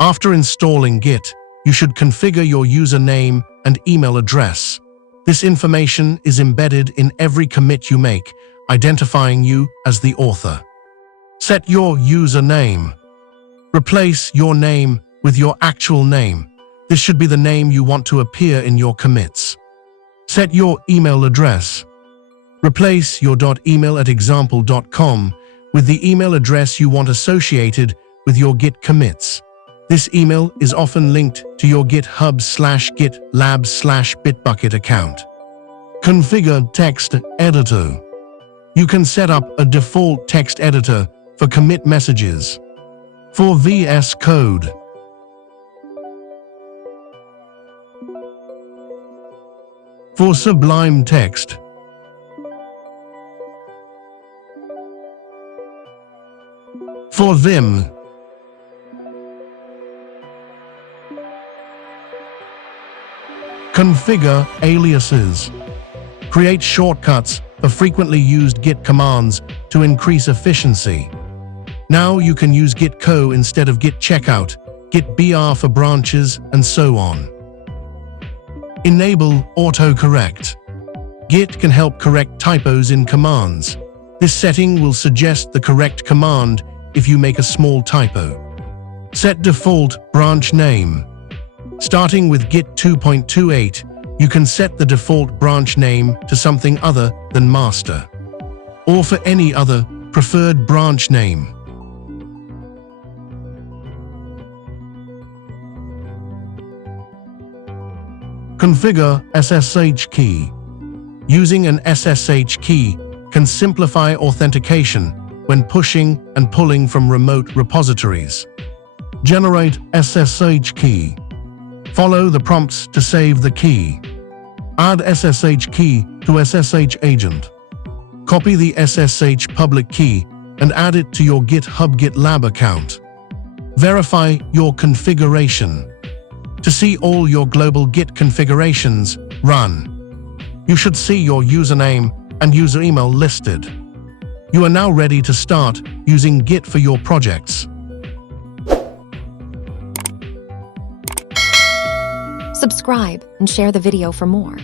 After installing Git, you should configure your username and email address. This information is embedded in every commit you make, identifying you as the author. Set your username. Replace your name with your actual name. This should be the name you want to appear in your commits. Set your email address. Replace your .email at example.com with the email address you want associated with your Git commits. This email is often linked to your GitHub/GitLab/Bitbucket account. Configure text editor. You can set up a default text editor for commit messages. For VS Code. For Sublime Text. For Vim. Configure aliases. Create shortcuts for frequently used Git commands to increase efficiency. Now you can use Git co instead of Git checkout, Git br for branches, and so on. Enable autocorrect. Git can help correct typos in commands. This setting will suggest the correct command if you make a small typo. Set default branch name. Starting with Git 2.28, you can set the default branch name to something other than master, or for any other preferred branch name. Configure SSH key. Using an SSH key can simplify authentication when pushing and pulling from remote repositories. Generate SSH key. Follow the prompts to save the key. Add SSH key to SSH agent. Copy the SSH public key and add it to your GitHub GitLab account. Verify your configuration. To see all your global Git configurations, run. You should see your username and user email listed. You are now ready to start using Git for your projects. Subscribe and share the video for more.